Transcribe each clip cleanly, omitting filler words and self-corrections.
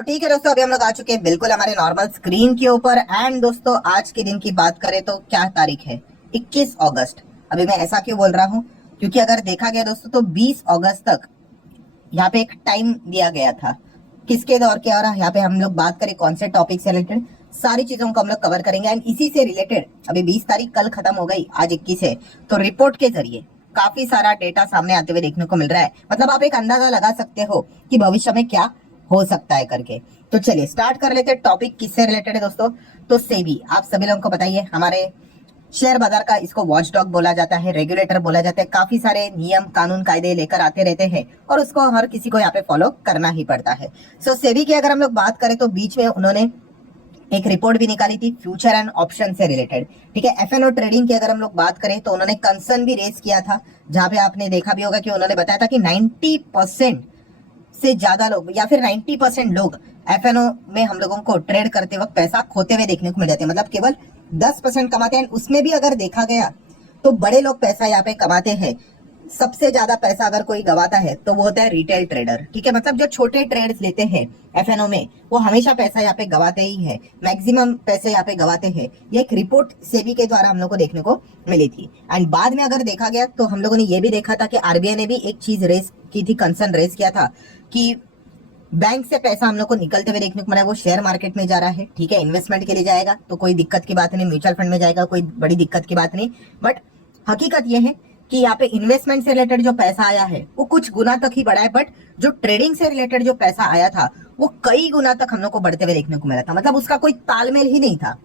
तो ठीक है दोस्तों, अभी हम लोग आ चुके हैं बिल्कुल हमारे नॉर्मल स्क्रीन के ऊपर। एंड दोस्तों, आज के दिन की बात करें तो क्या तारीख है? 21 अगस्त। अभी मैं ऐसा क्यों बोल रहा हूँ? क्योंकि अगर देखा गया दोस्तों तो 20 अगस्त तक यहाँ पे एक टाइम दिया गया था किसके दौर के। और यहाँ पे हम लोग बात करें कौन से टॉपिक से रिलेटेड, सारी चीजों को हम लोग कवर करेंगे। एंड इसी से रिलेटेड अभी 20 तारीख कल खत्म हो गई, आज 21 है, तो रिपोर्ट के जरिए काफी सारा डेटा सामने आते हुए देखने को मिल रहा है। मतलब आप एक अंदाजा लगा सकते हो कि भविष्य में क्या हो सकता है करके। तो चलिए स्टार्ट कर लेते हैं। टॉपिक किससे रिलेटेड है दोस्तों? तो सेबी, आप सभी लोगों को बताइए, हमारे शेयर बाजार का इसको वॉचडॉग बोला जाता है, रेगुलेटर बोला जाता है। काफी सारे नियम कानून कायदे लेकर आते रहते हैं और उसको हर किसी को यहाँ पे फॉलो करना ही पड़ता है। सो सेबी की अगर हम लोग बात करें तो बीच में उन्होंने एक रिपोर्ट भी निकाली थी फ्यूचर एंड ऑप्शन से रिलेटेड। ठीक है, एफएनओ ट्रेडिंग की अगर हम लोग बात करें तो उन्होंने कंसर्न भी रेज किया था, जहां पे आपने देखा भी होगा कि उन्होंने बताया था कि 90% से ज्यादा लोग या फिर 90% लोग एफएनओ में हम लोगों को ट्रेड करते वक्त पैसा खोते हुए देखने को मिल जाते हैं। मतलब केवल 10% कमाते हैं। उसमें भी अगर देखा गया तो बड़े लोग पैसा यहाँ पे कमाते हैं। सबसे ज्यादा पैसा अगर कोई गवाता है तो वो होता है रिटेल ट्रेडर। ठीक है, मतलब जो छोटे ट्रेड्स लेते हैं एफएनओ में, वो हमेशा पैसा यहाँ पे गवाते ही है, मैक्सिमम पैसे यहाँ पे गवाते हैं। ये एक रिपोर्ट सेबी के द्वारा हम लोग को देखने को मिली थी। एंड बाद में अगर देखा गया तो हम लोगों ने ये भी देखा था कि आरबीआई ने भी एक चीज रेस की थी, कंसर्न रेस किया था कि बैंक से पैसा हम लोग को निकलते हुए देखने को मिला है, वो शेयर मार्केट में जा रहा है। ठीक है, इन्वेस्टमेंट के लिए जाएगा तो कोई दिक्कत की बात नहीं, म्यूचुअल फंड में जाएगा कोई बड़ी दिक्कत की बात नहीं। बट हकीकत यह है कि यहाँ पे इन्वेस्टमेंट से रिलेटेड जो पैसा आया है वो कुछ गुना तक ही बढ़ा है, बट जो ट्रेडिंग से रिलेटेड जो पैसा आया था वो कई गुना तक हम लोग को बढ़ते हुए देखने को मिला था। मतलब उसका कोई तालमेल ही नहीं था।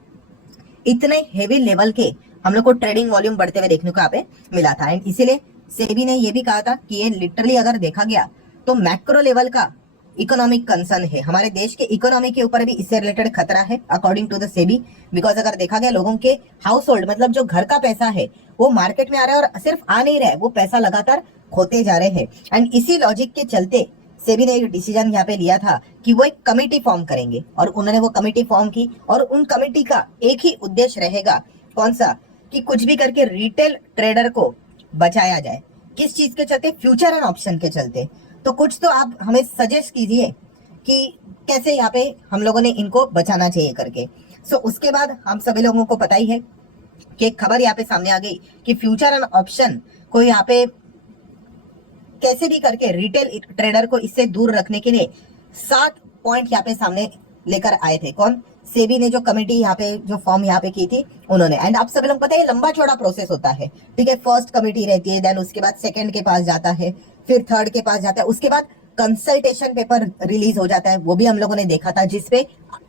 इतने हेवी लेवल के हम लोग को ट्रेडिंग वॉल्यूम बढ़ते हुए देखने को यहाँ पे मिला था। एंड इसीलिए सेबी ने ये भी कहा था कि ये लिटरली अगर देखा गया तो मैक्रो लेवल का इकोनॉमिक कंसर्न है, हमारे देश के इकोनॉमी के ऊपर भी इससे रिलेटेड खतरा है according to the SEBI. Because अगर देखा गया लोगों के हाउस होल्ड, मतलब जो घर का पैसा है, वो मार्केट में आ रहा है और सिर्फ आ नहीं रहा है, वो पैसा लगातार खोते जा रहे हैं। एंड इसी लॉजिक के चलते सेबी ने एक डिसीजन यहाँ पे लिया था कि वो एक कमेटी फॉर्म करेंगे। और उन्होंने वो कमेटी फॉर्म की और उन कमेटी का एक ही उद्देश्य रहेगा, कौन सा? कि कुछ भी करके रिटेल ट्रेडर को बचाया जाए। किस चीज के चलते? फ्यूचर एंड ऑप्शन के चलते। तो कुछ तो आप हमें सजेस्ट कीजिए कि कैसे यहाँ पे हम लोगों ने इनको बचाना चाहिए करके। सो उसके बाद हम सभी लोगों को पता ही है कि एक खबर यहाँ पे सामने आ गई कि फ्यूचर एंड ऑप्शन को यहाँ पे कैसे भी करके रिटेल ट्रेडर को इससे दूर रखने के लिए 7 पॉइंट यहाँ पे सामने लेकर आए थे। कौन? सेबी ने जो कमेटी यहाँ पे जो फॉर्म यहाँ पे की थी उन्होंने। एंड आप सभी लोग पता है लंबा चौड़ा प्रोसेस होता है। ठीक है, फर्स्ट कमेटी रहती है, देन उसके बाद सेकंड के पास जाता है, फिर थर्ड के पास जाता है, उसके बाद कंसल्टेशन पेपर रिलीज हो जाता है, वो भी हम लोगों ने देखा था, जिसपे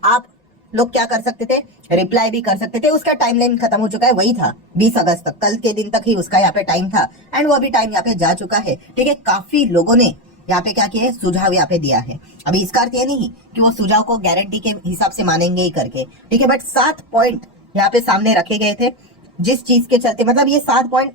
आप लोग क्या कर सकते थे? रिप्लाई भी कर सकते थे। उसका टाइमलाइन खत्म हो चुका है, वही था 20 अगस्त तक, कल के दिन तक ही उसका यहाँ पे टाइम था। एंड वो अभी टाइम यहाँ पे जा चुका है। ठीक है, काफी लोगों ने यहाँ पे क्या किया है? सुझाव यहाँ पे दिया है। अभी इसका अर्थ ये नहीं कि वो सुझाव को गारंटी के हिसाब से मानेंगे ही करके। ठीक है, बट 7 पॉइंट यहाँ पे सामने रखे गए थे, जिस चीज के चलते मतलब ये 7 पॉइंट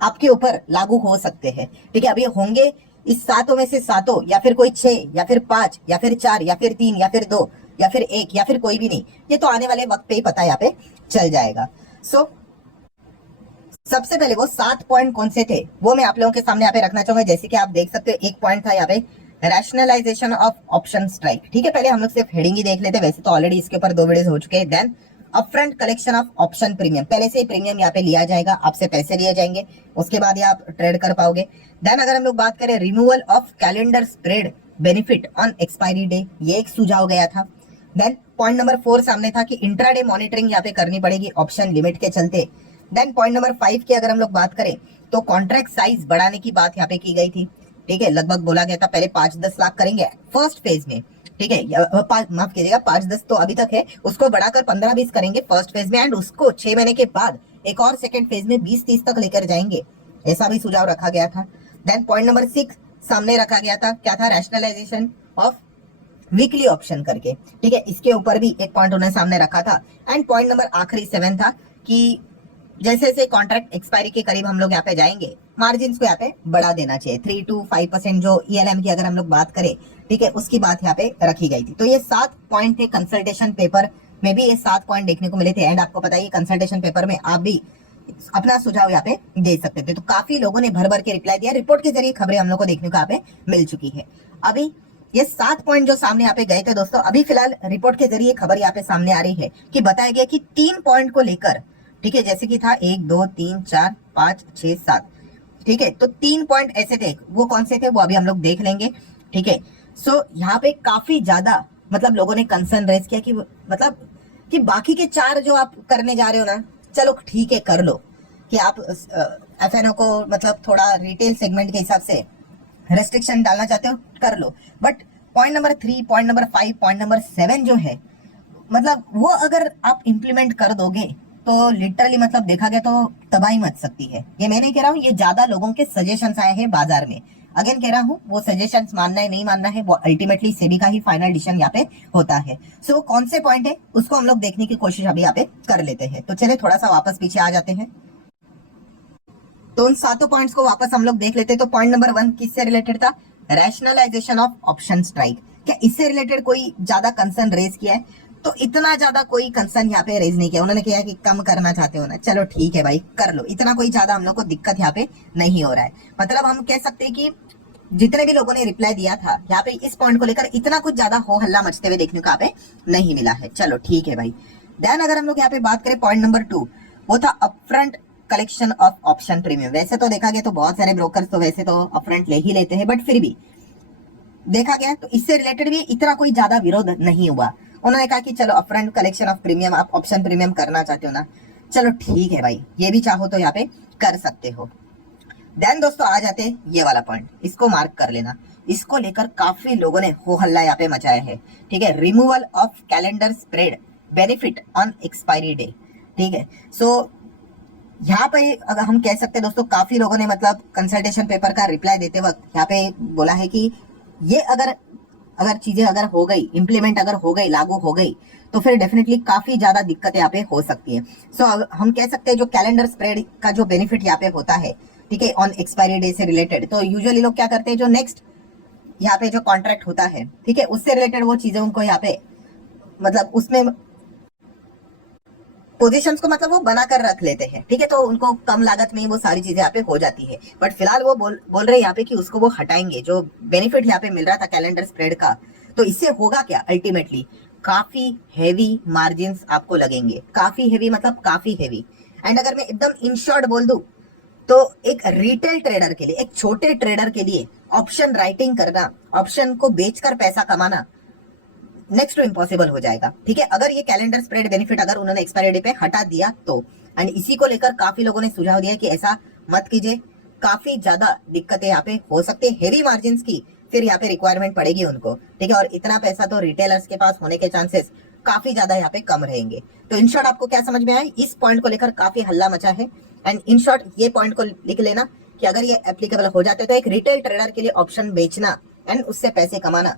आपके ऊपर लागू हो सकते हैं। ठीक है, अभी होंगे इस 7 में से 7 या फिर कोई 6 या फिर 5 या फिर 4 या फिर 3 या फिर 2 या फिर 1 या फिर कोई भी नहीं, ये तो आने वाले वक्त पे ही पता यहाँ पे चल जाएगा। सो सबसे पहले वो 7 पॉइंट कौन से थे वो मैं आप लोगों के सामने यहाँ पे रखना चाहूंगा। जैसे कि आप देख सकते हो, एक पॉइंट था यहाँ पे रैशनलाइजेशन ऑफ ऑप्शन स्ट्राइक। ठीक है, पहले हम लोग सिर्फ हेडिंग ही देख लेते हैं, वैसे तो ऑलरेडी इसके ऊपर 2 वीडियोस हो चुके हैं। Then upfront collection of option premium, पहले से ही प्रीमियम यहाँ पे लिया जाएगा, आपसे पैसे लिए जाएंगे, उसके बाद ही आप ट्रेड कर पाओगे। देन अगर हम लोग बात करें removal of calendar spread benefit on expiry day, ये एक सुझाव गया था। देन पॉइंट नंबर 4 सामने था कि इंट्राडे मॉनिटरिंग यहाँ पे करनी पड़ेगी ऑप्शन लिमिट के चलते। देन पॉइंट नंबर 5 की अगर हम लोग बात करें तो कॉन्ट्रैक्ट साइज बढ़ाने की बात यहाँ पे की गई थी। ठीक है, लगभग बोला गया था पहले 5-10 लाख करेंगे फर्स्ट फेज में। ठीक है, माफ कीजिएगा, 5-10 तो अभी तक है, उसको बढ़ाकर 15-20 करेंगे फर्स्ट फेज में। एंड उसको 6 महीने के बाद एक और सेकंड फेज में 20-30 तक लेकर जाएंगे, ऐसा भी सुझाव रखा गया था। देन पॉइंट नंबर 6 सामने रखा गया था, क्या था? रैशनलाइजेशन ऑफ वीकली ऑप्शन करके। ठीक है, इसके ऊपर भी एक पॉइंट उन्होंने सामने रखा था। एंड पॉइंट नंबर आखिरी 7 था कि जैसे जैसे कॉन्ट्रैक्ट एक्सपायरी के करीब हम लोग यहाँ पे जाएंगे, मार्जिन को यहाँ पे बढ़ा देना चाहिए। 3 to 5% जो ईएलएम की अगर हम लोग बात करें, ठीक है, उसकी बात यहाँ पे रखी गई थी। तो ये 7 पॉइंट थे। कंसल्टेशन पेपर में भी ये 7 पॉइंट देखने को मिले थे। एंड आपको पता है कंसल्टेशन पेपर में आप भी अपना सुझाव यहाँ पे दे सकते थे। तो काफी लोगों ने भर भर के रिप्लाई दिया। रिपोर्ट के जरिए खबरें हम लोग को देखने को यहाँ पे मिल चुकी है। अभी ये 7 पॉइंट जो सामने यहाँ पे गए थे दोस्तों, अभी फिलहाल रिपोर्ट के जरिए खबर यहाँ पे सामने आ रही है कि बताया गया कि 3 पॉइंट को लेकर, ठीक है, जैसे कि था 1 2 3 4 5 6 7, ठीक है, तो 3 पॉइंट ऐसे थे, वो कौन से थे वो अभी हम लोग देख लेंगे, ठीक है। सो यहाँ पे काफी ज्यादा मतलब लोगों ने कंसर्न रेज किया कि मतलब कि बाकी के 4 जो आप करने जा रहे हो ना, चलो ठीक है कर लो, कि आप एफएनओ को मतलब थोड़ा रिटेल सेगमेंट के हिसाब से रेस्ट्रिक्शन डालना चाहते हो कर लो, but point number 3, point number 5, point number 7 जो है, मतलब वो अगर आप इंप्लीमेंट कर दोगे तो लिटरली मतलब देखा गया तो तबाही मच सकती है। ये मैं नहीं कह रहा हूँ, ये ज्यादा लोगों के सजेशंस आए हैं बाजार में। अगेन कह रहा हूँ, वो सजेशंस मानना है नहीं मानना है वो अल्टीमेटली सेबी का ही फाइनल डिसीजन यहाँ पे होता है। सो वो कौन से पॉइंट है उसको हम लोग देखने की कोशिश अभी यहाँ पे कर लेते हैं। तो चले थोड़ा सा वापस पीछे आ जाते हैं, तो उन 7 पॉइंट्स को वापस हम लोग देख लेते हैं। तो पॉइंट नंबर 1 किससे रिलेटेड था? Rationalization of option strike. क्या इससे रिलेटेड कोई ज्यादा कंसर्न रेज किया है? तो इतना ज्यादा कोई कंसर्न यहाँ पे रेज नहीं किया। उन्होंने कहा कि कम करना चाहते हो ना, चलो ठीक है भाई कर लो, इतना कोई ज्यादा हम लोग को दिक्कत यहाँ पे नहीं हो रहा है। मतलब हम कह सकते हैं कि जितने भी लोगों ने रिप्लाई दिया था यहाँ पे इस पॉइंट को लेकर इतना कुछ ज्यादा हो हल्ला मचते हुए देखने को यहाँ पे नहीं मिला है। चलो ठीक है भाई। देन अगर हम लोग यहाँ पे बात करें पॉइंट नंबर 2, वो था upfront collection of option premium. वैसे तो देखा गया तो बहुत सारे ब्रोकर्स तो वैसे तो अपफ्रंट ले ही लेते हैं, बट फिर भी देखा गया तो इससे रिलेटेड भी इतना कोई ज्यादा विरोध नहीं हुआ। उन्होंने कहा कि चलो अपफ्रंट कलेक्शन ऑफ प्रीमियम आप ऑप्शन प्रीमियम करना चाहते हो ना, चलो ठीक है भाई, ये भी चाहो तो यहाँ पे कर सकते हो। देन दोस्तों आ जाते हैं ये वाला पॉइंट, इसको मार्क कर लेना। इसको लेकर काफी लोगों ने हो हल्ला यहाँ पे मचाया है, ठीक है। Removal of calendar spread benefit on expiry day, ठीक है। सो यहाँ पे अगर हम कह सकते हैं दोस्तों, काफी लोगों ने मतलब कंसल्टेशन पेपर का रिप्लाई देते वक्त यहाँ पे बोला है कि ये अगर अगर चीजें अगर हो गई इम्प्लीमेंट, अगर हो गई लागू हो गई, तो फिर डेफिनेटली काफी ज्यादा दिक्कत यहाँ पे हो सकती है। सो हम कह सकते हैं जो कैलेंडर स्प्रेड का जो बेनिफिट यहाँ पे होता है, ठीक है, ऑन एक्सपायरी डे से रिलेटेड, तो यूजुअली लोग क्या करते हैं, जो नेक्स्ट यहाँ पे जो कॉन्ट्रैक्ट होता है, ठीक है, उससे रिलेटेड वो चीजें उनको यहाँ पे मतलब उसमें पोजीशंस को मतलब वो बनाकर रख लेते हैं, ठीक है, तो उनको कम लागत में ही वो सारी चीजें यहाँ पे हो जाती है। बट फिलहाल वो बोल रहे हैं यहाँ पे कि उसको वो हटाएंगे, जो बेनिफिट यहाँ पे मिल रहा था कैलेंडर स्प्रेड का। तो इससे होगा क्या अल्टीमेटली, काफी हैवी मार्जिन आपको लगेंगे, काफी हैवी मतलब काफी हैवी। एंड अगर मैं एकदम इन शॉर्ट बोल दूं तो एक रिटेल ट्रेडर के लिए, एक छोटे ट्रेडर के लिए ऑप्शन राइटिंग करना, ऑप्शन को बेचकर पैसा कमाना नेक्स्ट टू इम्पॉसिबल हो जाएगा, ठीक है, अगर ये कैलेंडर स्प्रेड बेनिफिट अगर उन्होंने एक्सपायरी डे पे हटा दिया तो। एंड इसी को लेकर काफी लोगों ने सुझाव दिया कि ऐसा मत कीजिए, काफी ज्यादा दिक्कतें यहाँ पे हो सकती है, हेवी मार्जिन की फिर यहाँ पे रिक्वायरमेंट पड़ेगी उनको, ठीक है, और इतना पैसा तो रिटेलर्स के पास होने के चांसेस काफी ज्यादा यहाँ पे कम रहेंगे। तो इन शॉर्ट आपको क्या समझ में आया, इस पॉइंट को लेकर काफी हल्ला मचा है। एंड इन शॉर्ट ये पॉइंट को लिख लेना कि अगर ये एप्लीकेबल हो जाते तो एक रिटेल ट्रेडर के लिए ऑप्शन बेचना एंड उससे पैसे कमाना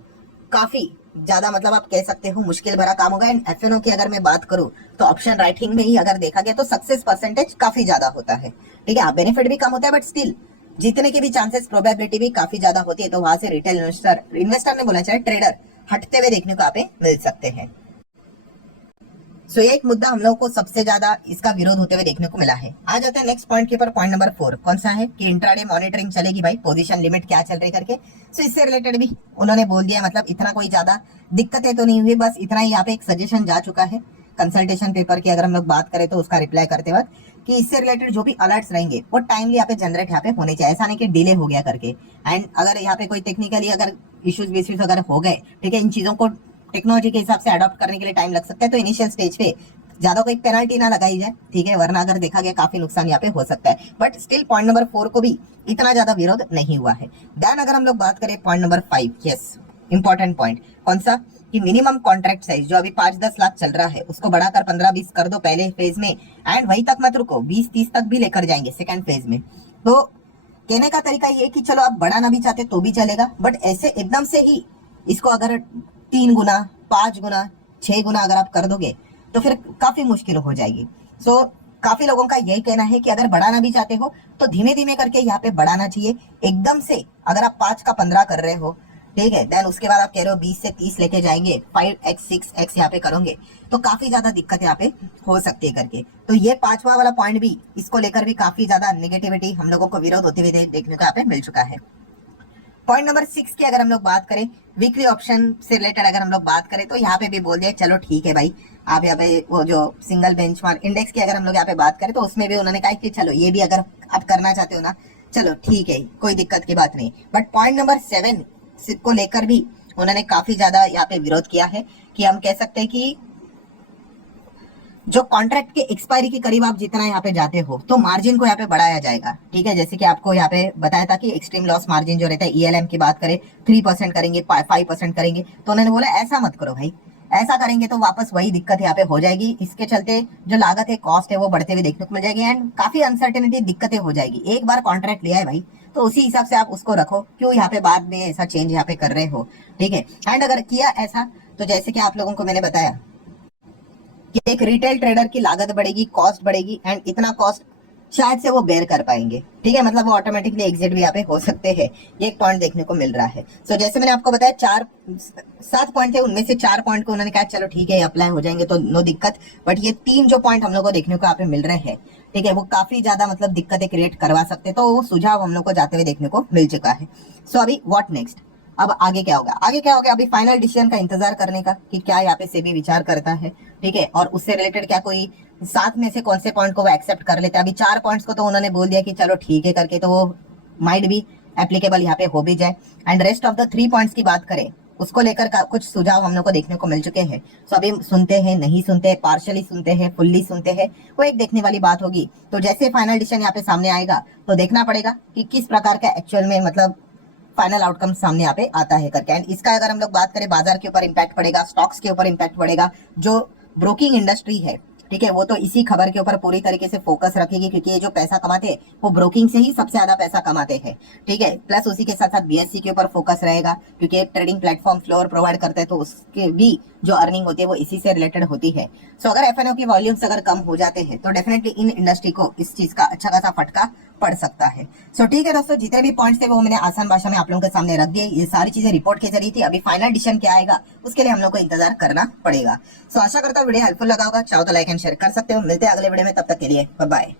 काफी ज्यादा मतलब आप कह सकते हो मुश्किल भरा काम होगा। एंड एफएनओ की अगर मैं बात करूं तो ऑप्शन राइटिंग में ही अगर देखा गया तो सक्सेस परसेंटेज काफी ज्यादा होता है, ठीक है, बेनिफिट भी कम होता है बट स्टिल जीतने के भी चांसेस, प्रोबेबिलिटी भी काफी ज्यादा होती है। तो वहां से रिटेल इन्वेस्टर ने बोला चाहे ट्रेडर हटते हुए देखने को आप मिल सकते हैं। सो एक मुद्दा हम लोग को सबसे ज्यादा इसका विरोध होते हुए देखने को मिला है। आ जाते हैं नेक्स्ट पॉइंट के ऊपर, पॉइंट नंबर 4 कौन सा है कि इंट्राडे मॉनिटरिंग चलेगी भाई, पोजीशन लिमिट क्या चल रही करके। सो इससे रिलेटेड भी उन्होंने बोल दिया, मतलब इतना कोई ज्यादा दिक्कतें तो नहीं हुई, बस इतना ही यहाँ पे एक सजेशन जा चुका है कंसल्टेशन पेपर की अगर हम लोग बात करें तो उसका रिप्लाई करते वक्त, कि इससे रिलेटेड जो भी अलर्ट्स रहेंगे वो टाइमली यहाँ पे जनरेट यहाँ पे होने चाहिए, ऐसा नहीं कि डिले हो गया करके। एंड अगर यहाँ पे कोई टेक्निकली अगर इश्यूज विश्यूज अगर हो गए, ठीक है, इन चीजों को टेक्नोलॉजी के हिसाब से अडॉप्ट करने के लिए टाइम लग सकता है, तो इनिशियल स्टेज पे ज्यादा कोई पेनल्टी ना लगाई जाए, ठीक है, वरना अगर देखा गया काफी नुकसान यहाँ पे हो सकता है। बट स्टिल पॉइंट नंबर 4 को भी इतना ज्यादा विरोध नहीं हुआ है। देन अगर हम लोग बात करें point number 5, yes important point कौन सा, कि मिनिमम कॉन्ट्रैक्ट साइज जो अभी 5-10 लाख चल रहा है उसको बढ़ाकर 15-20 कर दो पहले फेज में, एंड वहीं तक मत रुको, 20-30 तक भी लेकर जाएंगे सेकंड फेज में। तो कहने का तरीका ये कि चलो आप बढ़ाना भी चाहते तो भी चलेगा, बट ऐसे एकदम से ही इसको अगर 3 गुना 5 गुना 6 गुना अगर आप कर दोगे तो फिर काफी मुश्किल हो जाएगी। सो काफी लोगों का यही कहना है कि अगर बढ़ाना भी चाहते हो तो धीमे धीमे करके यहाँ पे बढ़ाना चाहिए। एकदम से अगर आप 5 का 15 कर रहे हो, ठीक है, देन उसके बाद आप कह रहे हो 20 से 30 लेके जाएंगे, 5x 6x यहाँ पे करोगे तो काफी ज्यादा दिक्कत यहाँ पे हो सकती है करके। तो ये 5वां वाला पॉइंट भी, इसको लेकर भी काफी ज्यादा नेगेटिविटी हम लोगों को विरोध होते हुए देखने को यहाँ पे मिल चुका है। पॉइंट नंबर 6 की अगर हम लोग बात करें, वीकली ऑप्शन से रिलेटेड अगर हम लोग बात करें तो यहाँ पे भी बोल दिया चलो ठीक है भाई, आप यहाँ पे वो जो सिंगल बेंचमार्क इंडेक्स की अगर हम लोग यहाँ पे बात करें तो उसमें भी उन्होंने कहा कि चलो ये भी अगर आप करना चाहते हो ना, चलो ठीक है, कोई दिक्कत की बात नहीं। बट पॉइंट नंबर 7 को लेकर भी उन्होंने काफी ज्यादा यहाँ पे विरोध किया है कि हम कह सकते हैं कि जो कॉन्ट्रैक्ट के एक्सपायरी के करीब आप जितना यहाँ पे जाते हो तो मार्जिन को यहाँ पे बढ़ाया जाएगा। ठीक है, जैसे कि आपको यहाँ पे बताया था कि एक्सट्रीम लॉस मार्जिन जो रहता है ईएलएम की बात करें 3% करेंगे, 5% करेंगे, तो उन्होंने बोला ऐसा मत करो भाई, ऐसा करेंगे तो वापस वही दिक्कत यहाँ पे हो जाएगी। इसके चलते जो लागत है, कॉस्ट है, वो बढ़ते हुए देखने को मिल जाएगी एंड काफी अनसर्टेनिटी दिक्कतें हो जाएगी। एक बार कॉन्ट्रैक्ट लिया है भाई तो उसी हिसाब से आप उसको रखो, क्यों यहाँ पे बाद में ऐसा चेंज यहाँ पे कर रहे हो। ठीक है, एंड अगर किया ऐसा तो जैसे कि आप लोगों को मैंने बताया कि एक रिटेल ट्रेडर की लागत बढ़ेगी, कॉस्ट बढ़ेगी एंड इतना कॉस्ट शायद से वो बेयर कर पाएंगे। ठीक है, मतलब वो ऑटोमेटिकली एग्जिट भी यहाँ पे हो सकते हैं, ये एक पॉइंट देखने को मिल रहा है। सो जैसे मैंने आपको बताया 7 पॉइंट थे, उनमें से 4 पॉइंट को उन्होंने कहा चलो ठीक है अप्लाई हो जाएंगे तो नो दिक्कत। बट ये 3 जो पॉइंट हम लोग को देखने को यहाँ पे मिल रहे हैं, ठीक है, वो काफी ज्यादा मतलब दिक्कतें क्रिएट करवा सकते, तो वो सुझाव हम लोग को जाते हुए देखने को मिल चुका है। सो अभी व्हाट नेक्स्ट, अब आगे क्या होगा, आगे क्या होगा, अभी फाइनल डिसीजन का इंतजार करने का कि क्या यहाँ पे सेबी विचार करता है। ठीक है, और उससे रिलेटेड क्या कोई 7 में से कौन से पॉइंट को वो एक्सेप्ट कर लेते हैं। अभी 4 पॉइंट्स को तो उन्होंने बोल दिया कि चलो ठीक है करके, तो वो माइट भी एप्लीकेबल यहाँ पे हो भी जाए। And rest of the 3 points की बात करें, उसको लेकर कुछ सुझाव हम लोग को देखने को मिल चुके हैं। सो अभी सुनते हैं, नहीं सुनते, पार्शियली सुनते हैं, फुल्ली सुनते हैं, वो एक देखने वाली बात होगी। तो जैसे फाइनल डिसीजन यहाँ पे सामने आएगा तो देखना पड़ेगा कि किस प्रकार का एक्चुअल में मतलब फाइनल आउटकम सामने यहाँ पे आता है करके। एंड इसका अगर हम लोग बात करें, बाजार के ऊपर इम्पैक्ट पड़ेगा, स्टॉक्स के ऊपर इम्पैक्ट पड़ेगा। जो ब्रोकिंग इंडस्ट्री है, ठीक है, वो तो इसी खबर के ऊपर पूरी तरीके से फोकस रखेगी, क्योंकि ये जो पैसा कमाते हैं वो ब्रोकिंग से ही सबसे ज्यादा पैसा कमाते हैं। ठीक है, प्लस उसी के साथ साथ बीएससी के ऊपर फोकस रहेगा, क्योंकि एक ट्रेडिंग प्लेटफॉर्म फ्लोर प्रोवाइड करते हैं, तो उसके भी जो अर्निंग होती है वो इसी से रिलेटेड होती है। सो अगर एफएनओ की वॉल्यूम्स अगर कम हो जाते हैं तो डेफिनेटली इन इंडस्ट्री को इस चीज का अच्छा खासा फटका पड़ सकता है। सो ठीक है दोस्तों, जितने भी पॉइंट्स थे वो मैंने आसान भाषा में आप लोगों के सामने रख दिए। ये सारी चीजें रिपोर्ट के जरिए थी, अभी फाइनल डिसीजन क्या आएगा उसके लिए हम लोग को इंतजार करना पड़ेगा। सो आशा करता हूँ वीडियो हेल्पफुल लगा होगा, चाहो तो लाइक एंड शेयर कर सकते हो। मिलते हैं अगले वीडियो में, तब तक के लिए बाय बाय।